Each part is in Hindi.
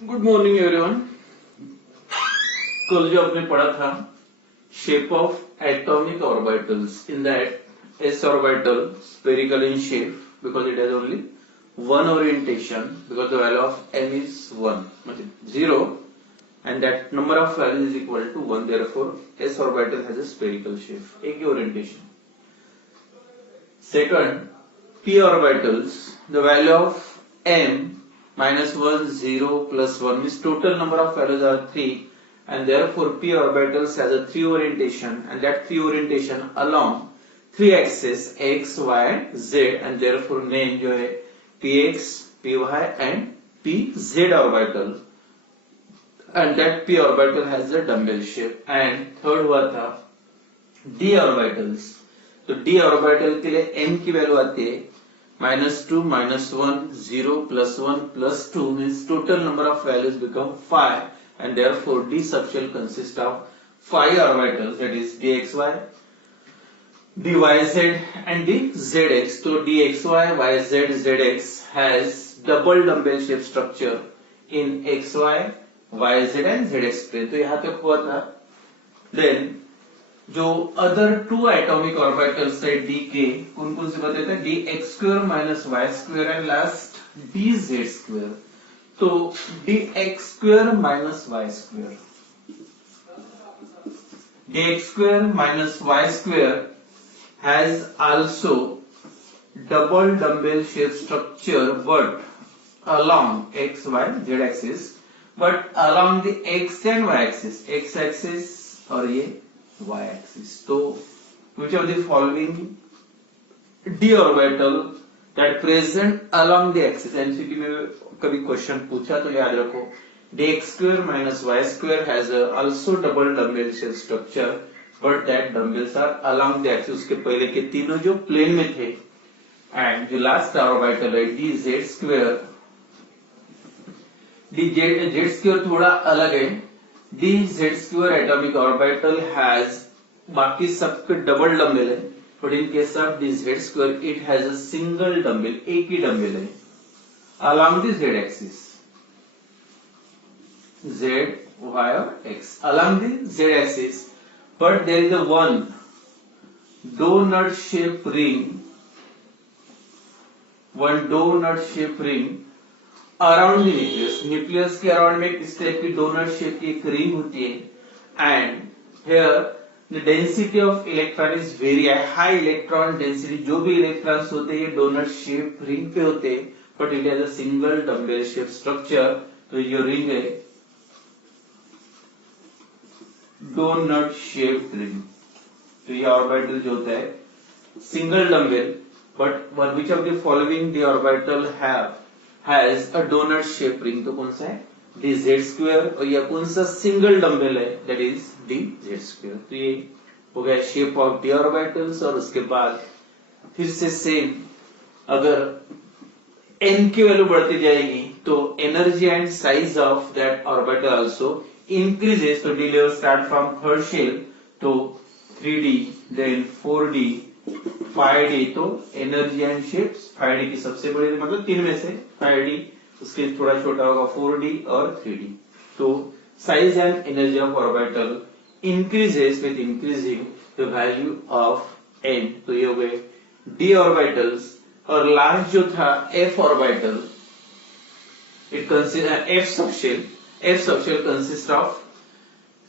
Good morning everyone. कल जो आपने पढ़ा था shape of atomic orbitals, in that S orbital spherical in shape because it has only one orientation because the value of m is 1 मतलब 0 and that number of values is equal to 1, therefore s orbital has a spherical shape, एक ही orientation. Second, p orbitals, the value of m minus 1 0 plus 1 means total number of values are 3 and therefore p orbitals has a 3 orientation and that 3 orientation along 3 axes x y z and therefore name जो है px py and pz orbital and that p orbital has a dumbbell shape. And third हुआ था d orbitals. तो d orbital के लिए m की वैल्यू आती है -2 -1 0 +1 +2 means total number of values become 5 and therefore d subshell consists of 5 orbitals, that is dxy dyz and dzx. तो dxy yz zx has double dumbbell shape structure in xy yz and zx plane. तो यहां तक हुआ था. देन जो अदर टू एटॉमिक ऑर्बिटल्स है डी के कौन कौन से बताते हैं? D X square minus Y square and last D Z square. तो D X square minus Y square, D X square minus Y square has also double dumbbell shape structure but along x y z axis, but along the x and y axis, x axis और ये y axis. तो which of the following d orbital that present along the axis? MCQ में कभी क्वेश्चन पूछा तो याद रखो dx square minus y square has a also double dumbbell shell structure but that dumbbells are along the axis. उसके पहले के तीनों जो प्लेन में थे एंड जो लास्ट ऑर्बिटल है dz square, dz square थोड़ा अलग है. dz square atomic orbital has बाकी सबके डबल डम्बेल है but in case of dz square it has a single dumbbell, एक ही डम्बेल है along the z axis, z y और x along the z axis, but there is a one donut shape ring, one donut shape ring around the nucleus. Nucleus के अराउंड में इस टाइप की डोनट शेप की एक रिंग होती है and here the density of electron is very high. Electron density, जो भी इलेक्ट्रॉन्स होते हैं ये डोनट शेप रिंग पे होते हैं but it has a single dumbbell shape structure. तो ये रिंग है डोनट शेप रिंग. तो ये ऑर्बिटल जो होता है single dumbbell but one which of the following the orbital has a donut shape ring. तो कौन सा है? dz square. और यह कौन सा सिंगल डम्बेल है? That is dz square. तो ये हो गया शेप ऑफ डी ऑर्बिटल्स. और उसके बाद फिर से सेम, अगर n की वैल्यू बढ़ती जाएगी तो energy and size of that orbital also increases. तो D level start from third shell तो 3d देन 4d 5d. तो एनर्जी एंड शेप्स 5d की सबसे बड़ी मतलब तीन में से 5d, उसके थोड़ा छोटा होगा 4d और 3d. तो size and energy of orbital increases with increasing the value of n. तो ये हो गए d ऑर्बिटल्स. और लास्ट जो था f orbital, it consider f subshell consist of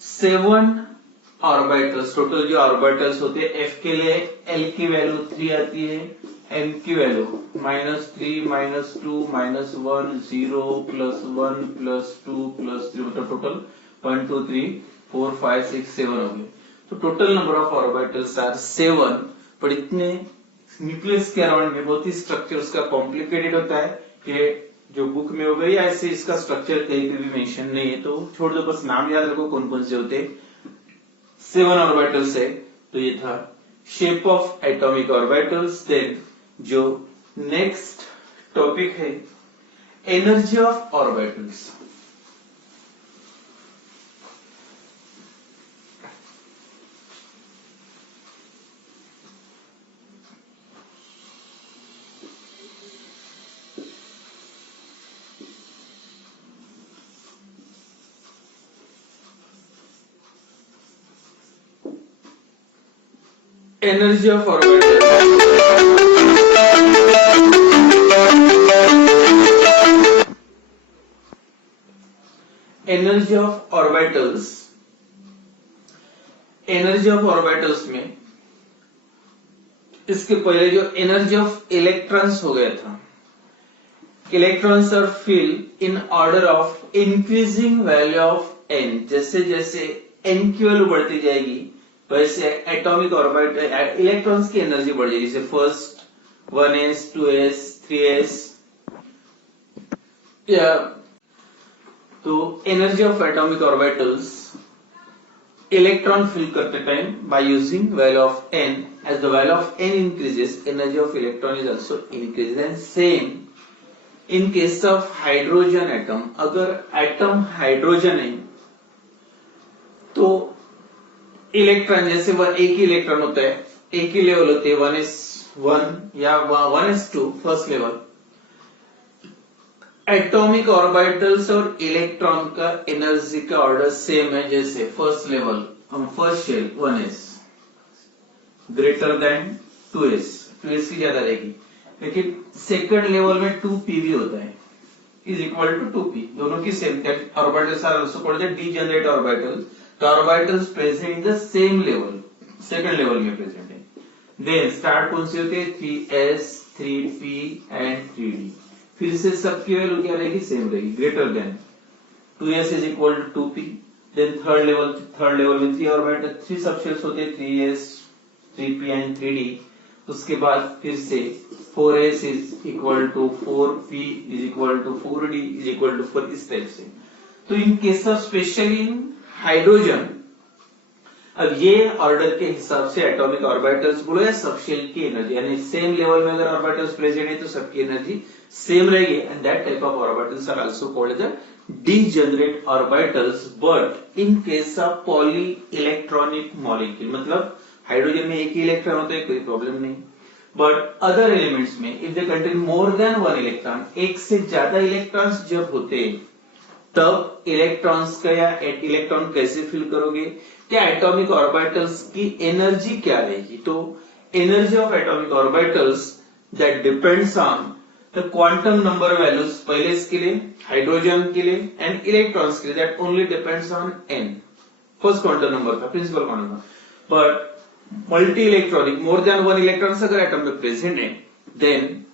7 orbitals. Total जो ऑर्बिटल्स होते हैं f के लिए l की वैल्यू 3 आती है, m की वैल्यू -3 -2 -1 0 +1 +2 +3 मतलब टोटल 1 2 3 4 5 6 7 हो गए. तो total number of orbitals are 7. पर इतने न्यूक्लियस के अराउंड में बहुत ही स्ट्रक्चर उसका कॉम्प्लिकेटेड होता है कि जो बुक में हो गई ऐसे इसका स्ट्रक्चर कहीं पे भी मेंशन नहीं है. तो छोड़ दो, बस नाम याद रखो कौन कौन से होते हैं. 7 ऑर्बिटल्स है. तो ये था shape of atomic orbitals. Then जो नेक्स्ट टॉपिक है energy of orbitals. Energy of orbital energy of orbitals में इसके पहले जो एनर्जी ऑफ इलेक्ट्रॉन्स हो गया था, electrons are fill in order of increasing value of N. जैसे जैसे एन की वैल्यू बढ़ती जाएगी वैसे एटॉमिक ऑर्बिटल इलेक्ट्रॉन्स की एनर्जी बढ़ जाएगी। जैसे फर्स्ट 1s 2s 3s या तो energy of atomic orbitals electron fill करते time by using value of N. As the value of N increases energy of electron is also increases. And same in case of hydrogen atom, अगर एटम हाइड्रोजन है तो इलेक्ट्रॉन जैसे एक ही इलेक्ट्रॉन होता है, एक ही लेवल होते हैं 1s1 या 1s2 first level. Atomic orbitals और इलेक्ट्रॉन का एनर्जी का ऑर्डर सेम है। जैसे first level first shell 1s greater than 2s की ज्यादा रहेगी, लेकिन सेकंड लेवल में 2p भी होता है इज इक्वल टू 2p, दोनों की same. Orbitals are also called the degenerate orbital. The orbitals present in the same level, second level में present है। Then start कौन से होते हैं 3s 3p and 3d। फिर से सबकी वैल्यू क्या रहेगी, सेम रहेगी, greater than 2s is equal to 2p। Then third level में 3 ऑर्बिटल 3 सबशेल्स होते हैं 3s 3p and 3d। उसके बाद फिर से 4s is equal to 4p is equal to 4d is equal to 4 इस टाइप से। तो इन case of specially in hydrogen, अब ये ऑर्डर के हिसाब से एटॉमिक ऑर्बिटल्स बोलो या सबशेल की एनर्जी, यानी सेम लेवल में अगर ऑर्बिटल्स प्रेजेंट है तो सबकी एनर्जी सेम रहेगी। And that type of orbitals are also called the degenerate orbitals. But in case of poly electronic molecule, मतलब हाइड्रोजन में एक ही इलेक्ट्रॉन होता है, कोई प्रॉब्लम नहीं। बट अदर एलिमेंट्स में if they contain more than 1 electron, एक से ज्यादा इलेक्ट्रॉन्स जब होते हैं तब इलेक्ट्रॉन्स का या इलेक्ट्रॉन कैसे फिल करोगे, क्या एटॉमिक ऑर्बिटल्स की एनर्जी क्या रहेगी। तो energy of atomic orbitals that depends on the quantum number values, पहले इसके लिए हाइड्रोजन के लिए एंड इलेक्ट्रॉन्स के लिए, that only depends on N, first quantum number का principal quantum number. But multi electronic more than 1 electrons अगर एटम में प्रेजेंट है, then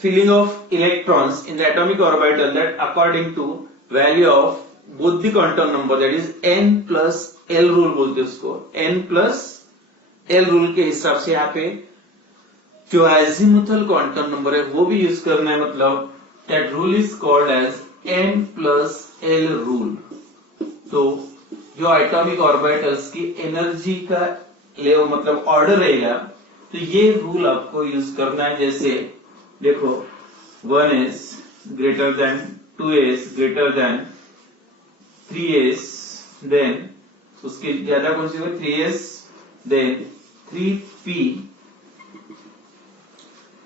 filling of electrons in the atomic orbital that according to value of both the quantum number, that is n plus l rule बोलते हैं उसको, n plus l rule के हिसाब से यहाँ पे जो अजीमुथल क्वांटम नंबर है वो भी यूज करना है। मतलब that rule is called as n plus l rule। तो जो एटॉमिक ऑर्बिटल्स की एनर्जी का लेवल मतलब ऑर्डर रहेगा, तो ये रूल आपको यूज करना है। जैसे देखो 1s greater than 2s greater than 3s, then उसके ज्यादा कौन सी 3s, then 3p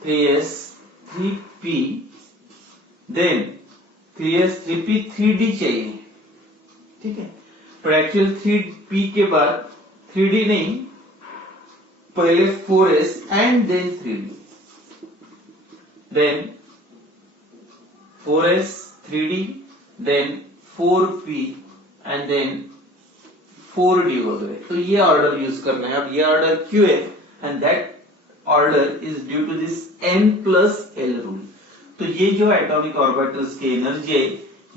3p, then 3s 3p 3d चाहिए, ठीक है। पर एक्चुअल 3p के बाद 3d नहीं, पहले 4s and then 3d, then 4s 3d, then 4p and then 4d वगैरह। तो ये ऑर्डर यूज करना है। अब ये ऑर्डर क्यों है, and that order is due to this n plus l rule. तो ये जो एटॉमिक ऑर्बिटल्स की एनर्जी है,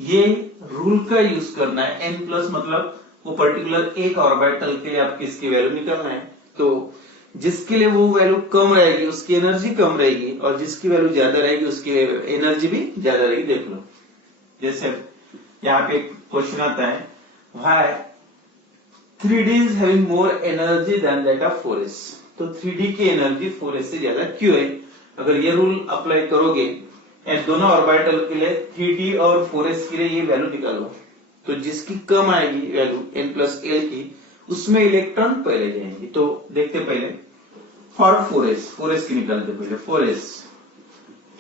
ये रूल का यूज करना है। n प्लस मतलब वो पर्टिकुलर एक ऑर्बिटल के लिए आपकी इसकी वैल्यू निकालना है। तो जिसके लिए वो वैल्यू कम रहेगी उसकी एनर्जी कम रहेगी, और जिसकी वैल्यू ज्यादा रहेगी उसकी एनर्जी भी ज्यादा रहेगी। देख लो, जैसे यहाँ पे क्वेश्चन आता है, why 3d is having more energy than that of 4s। तो 3d की एनर्जी 4s से ज्यादा क्यों है। अगर ये रूल अप्लाई करोगे एंड दोनों ऑर्बिटल के लिए 3d और 4s के लिए ये वैल्यू निकालो, तो जिसकी कम आएगी वैल्यू n प्लस l की, उसमें इलेक्ट्रॉन पहले जाएंगे। तो देखते पहले फॉर 4s की निकालते पहले 4s,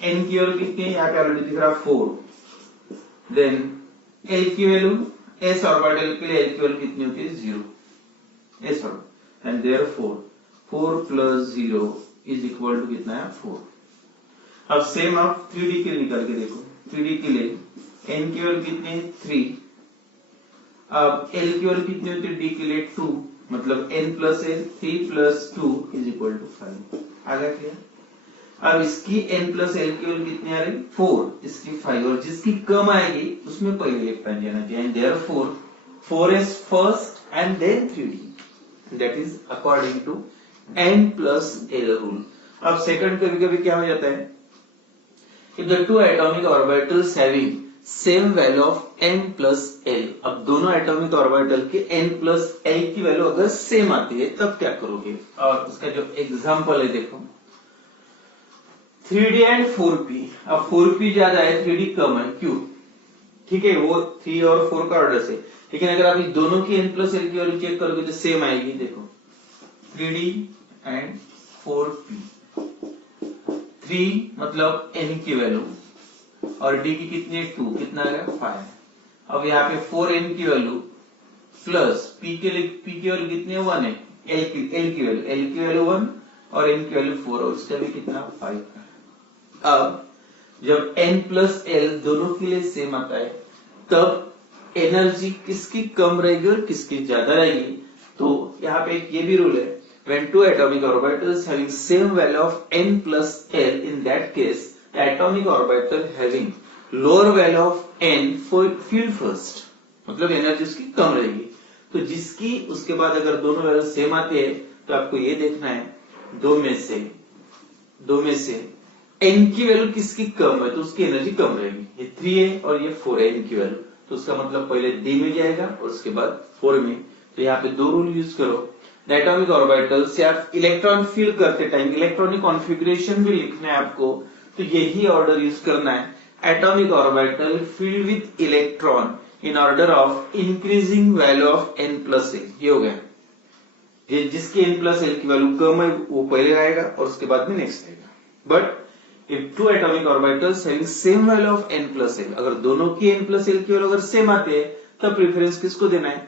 n की वैल्यू कितनी है, यहाँ पे ऑलरेडी दिख रहा 4, देन l की वैल्यू s ऑर्बिटल के लिए l की वैल्यू कितनी होती है 0, s orbital, and therefore 4 plus 0 is equal to कितना है 4। अब सेम आप 3D के लिए निकाल के देखो। 3D के लिए n की वैल्यू कितनी 3, अब l की वैल्यू कितनी होती है d के लिए 2, मतलब n plus l 3 plus 2 is equal to 5। आ गया क्लियर? अब इसकी n प्लस l की वैल्यू कितनी आ रही 4, इसकी 5, और जिसकी कम आएगी उसमें पहले इलेक्ट्रॉन जाना चाहिए, and therefore 4 is first and then 3D, that is according to n plus l rule। अब सेकंड कभी कभी क्या हो जाता है, if the two atomic orbitals having same value of n plus l, अब दोनों एटॉमिक ऑर्बिटल के n plus l की वैल्यू अगर सेम आती है तब क्या करोगे, और उसका जो एग्जांपल है देखो 3D एंड 4p। अब 4p ज्यादा है 3D कम है, क्यों? ठीक है, वो 3 और 4 का ऑर्डर से, लेकिन अगर आप इस दोनों की n plus l की वैल्यू चेक करोगे तो सेम आएगी। देखो 3D एंड 4p, 3 मतलब n की वैल्यू और d की कितनी है 2, कितना आ गया 5। अब यहाँ पे 4n की वैल्यू प्लस p की वैल्यू कितनी है 1 है, l की वैल्यू 1 और n की वैल्यू 4, और उसका भी कितना 5 है। अब जब n प्लस l दोनों के लिए सेम आता है तब एनर्जी किसकी कम रहेगी और किसकी ज्यादा रहेगी। तो यहाँ पे ये भी रूल है, when two atomic orbitals having same value of n plus l, in that case the atomic orbital having lower value of n field first, मतलब एनर्जी उसकी कम रहेगी। तो जिसकी उसके बाद अगर दोनों वैल्यू सेम आती है तो आपको ये देखना है दो में से n की वैल्यू किसकी कम है तो उसकी एनर्जी कम रहेगी। ये 3 है और ये 4 है n की वैल्यू, तो उसका मतलब पहले d में जाएगा और उसके बाद 4 में। तो यहाँ पे दो रूल यूज करो, एटॉमिक ऑर्बिटल से आप इलेक्ट्रॉन फिल करते टाइम इलेक्ट्रॉनिक कॉन्फ़िगरेशन भी लिखना है आपको, तो यही ऑर्डर यूज करना है, atomic orbital filled with electron in order of increasing value of n plus l। ये हो गया, ये जिसकी n प्लस l की वैल्यू कम है वो पहले आएगा और उसके बाद में नेक्स्ट आएगा। But if two atomic orbitals having same value of n plus l, अगर दोनों की n plus l की वैल्यू अगर सेम आते हैं तब प्रेफरेंस किसको देना है,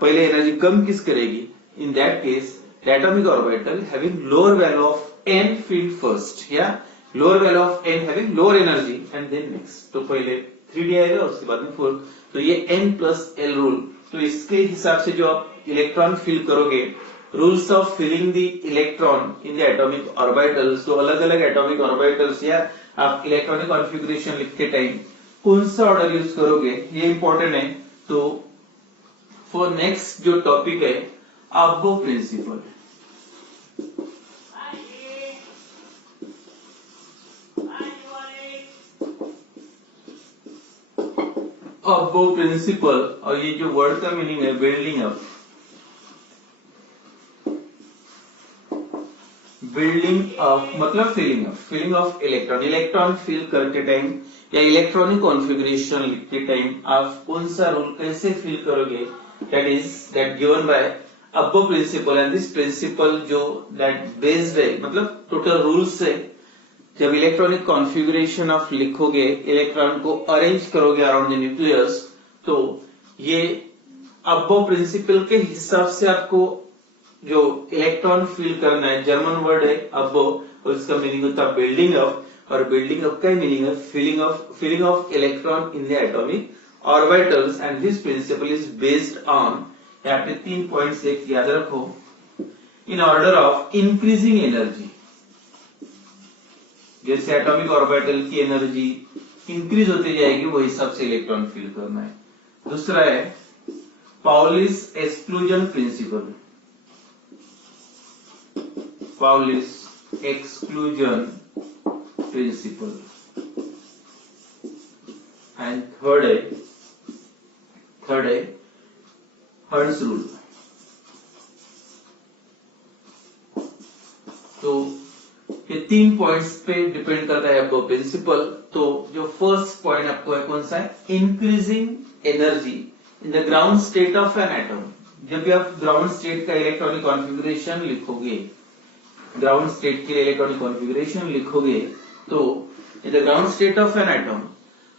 पहले एनर्जी कम किस करेगी, in that case the atomic orbital having lower value of n field first, या lower value of n having lower energy and then next। तो पहले 3D आएगा और उसके बाद में 4। तो ये n plus l रूल, तो इसके हिसाब से जो आप इलेक्ट्रॉन फिल करोगे, rules of filling the electron in the atomic orbitals, तो अलग अलग एटॉमिक ऑर्बिटल्स या आप इलेक्ट्रॉनिक कॉन्फ़िगरेशन लिखते टाइम कौन सा ऑर्डर यूज करोगे ये इंपॉर्टेंट है। तो फॉर नेक्स्ट जो टॉपिक है अब्बो प्रिंसिपल, अब्बो प्रिंसिपल, और ये जो वर्ड का मीनिंग है बिल्डिंग अप, मतलब फिलिंग ऑफ इलेक्ट्रॉन फिल करते टाइम या इलेक्ट्रॉनिक कॉन्फ़िगरेशन लिखते टाइम आप कौन सा रूल कैसे फिल करोगे, that given by Aufbau principle. And this principle जो दैट बेस्ड है, मतलब टोटल रूल्स है, जब इलेक्ट्रॉनिक कॉन्फ़िगरेशन आप लिखोगे, इलेक्ट्रॉन को अरेंज करोगे अराउंड द न्यूक्लियस, तो ये अब्बो प्रिंसिपल के हिसाब से आपको जो इलेक्ट्रॉन फिल करना है, जर्मन वर्ड है अब्बो, और इसका मीनिंग होता है बिल्डिंग अप, और बिल्डिंग अप का मीनिंग है filling of electron in the atomic orbitals. And this principle is based on, यहाँ पे 3 पॉइंट्स एक याद रखो, in order of increasing energy, जैसे एटॉमिक ऑर्बिटल की एनर्जी इंक्रीज होती जाएगी वो हिसाब से इलेक्ट्रॉन फिल करना है। दूसरा है Pauli's exclusion principle, Pauli's exclusion principle, and third है Hund's rule। तो ये 3 पॉइंट्स पे डिपेंड करता है आपको प्रिंसिपल। तो जो फर्स्ट पॉइंट आपको है कौन सा है, increasing energy in the ground state of an atom. जब भी आप ग्राउंड स्टेट का इलेक्ट्रॉनिक कॉन्फ़िगरेशन लिखोगे, ग्राउंड स्टेट के लिए इलेक्ट्रॉनिक कॉन्फ़िगरेशन लिखोगे, तो in the ground state of an atom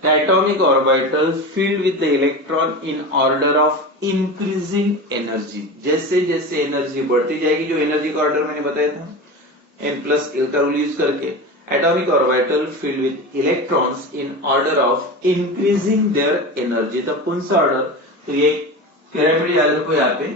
The atomic orbital filled with the electron in order of increasing energy. जैसे जैसे एनर्जी बढ़ती जाएगी, जो एनर्जी का ऑर्डर मैंने बताया था n प्लस l का रूल यूज करके, atomic orbital filled with electrons in order of increasing their energy. तब कौन सा ऑर्डर? तो ये पिरामिड याद रखो यहाँ पे,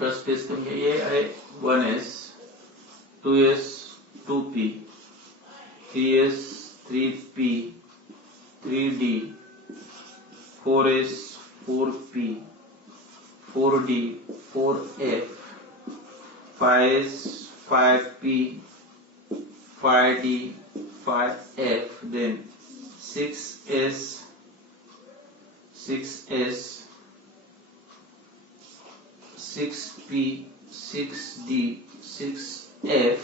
फर्स्ट पेज पे ये है 1s 2s 2p 3s 3p 3d 4s 4p 4d 4f 5s 5p 5d 5f, then 6s 6s 6p 6d 6f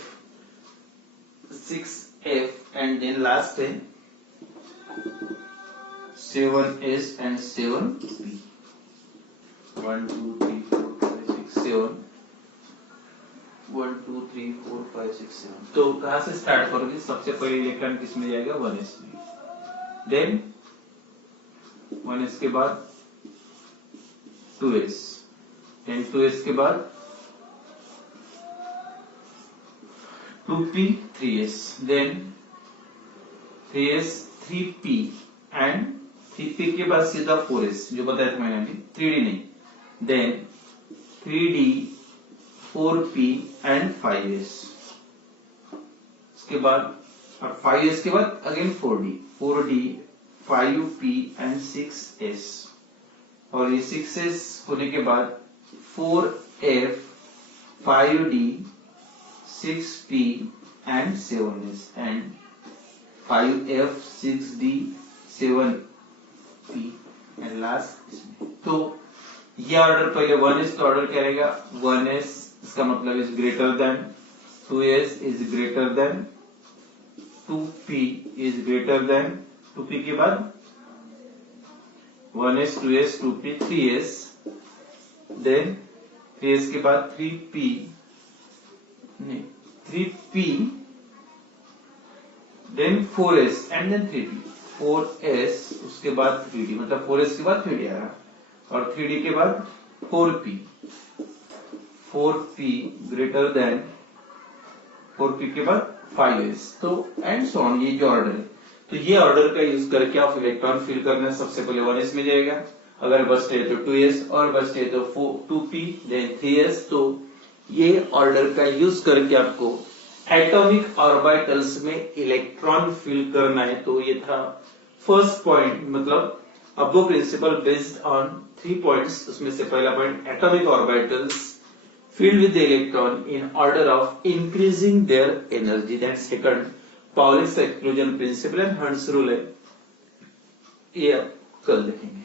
6f, and then last है 7s and 7p 1 2 3 4 5 6 7 1 2 3 4 5 6 7। तो कहां से स्टार्ट करोगे? सबसे पहले इलेक्ट्रॉन किस में जाएगा? 1s में, देन 1s के बाद 2s, देन 2s के बाद 2p 3s, then 3s 3p and 3p के बाद सीधा 4s जो बताया था मैंने अभी, 3d नहीं, then 3d 4p and 5s, इसके बाद 5s के बाद again 4d 5p and 6s, और ये 6s होने के बाद 4f 5d 6p and 7s and 5f 6d 7p and last इसमें। तो ये ऑर्डर पहले 1s, तो ऑर्डर क्या रहेगा? 1s इसका मतलब is greater than 2s is greater than 2p is greater than 2p के बाद 1s 2s 2p 3s, then 3s के बाद 3p नहीं 3p, then 4s and then 3d 4s, उसके बाद 3d, मतलब 4s के बाद 3d आ रहा, और 3d के बाद 4p ग्रेटर देन 4p के बाद 5s, तो एंड सो ऑन, ये जो ऑर्डर है। तो ये ऑर्डर का यूज करके आप इलेक्ट्रॉन फिल करना, सबसे पहले 1s में जाएगा, अगर बस्ट है तो 2s, और बस्ट है तो 2p देन 3s। तो ये ऑर्डर का यूज करके आपको एटॉमिक ऑर्बिटल्स में इलेक्ट्रॉन फिल करना है। तो ये था फर्स्ट पॉइंट, मतलब अबो प्रिंसिपल बेस्ड ऑन 3 पॉइंट्स। उसमें से पहला point, atomic orbitals filled with the electron in order of increasing their energy, then second Pauli's exclusion principle and Hund's rule है, ये आप कल देखेंगे।